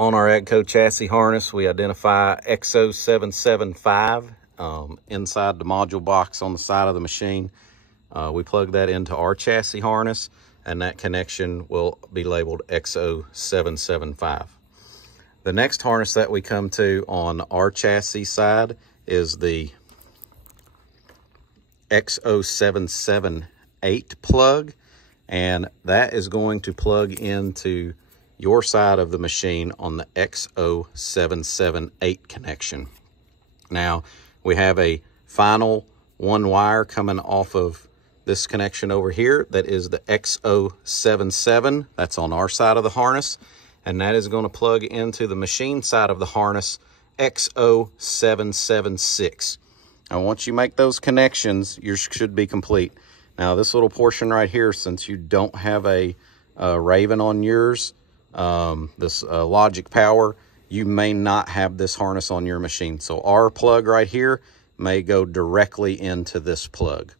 On our RGC chassis harness, we identify XO775 inside the module box on the side of the machine. We plug that into our chassis harness, and that connection will be labeled XO775. The next harness that we come to on our chassis side is the XO778 plug, and that is going to plug into your side of the machine on the XO778 connection. Now, we have a final one wire coming off of this connection over here that is the XO77. That's on our side of the harness, and that is going to plug into the machine side of the harness, XO776. Now, once you make those connections, you should be complete. Now, this little portion right here, since you don't have a Raven on yours, this Logic Power, you may not have this harness on your machine. So our plug right here may go directly into this plug.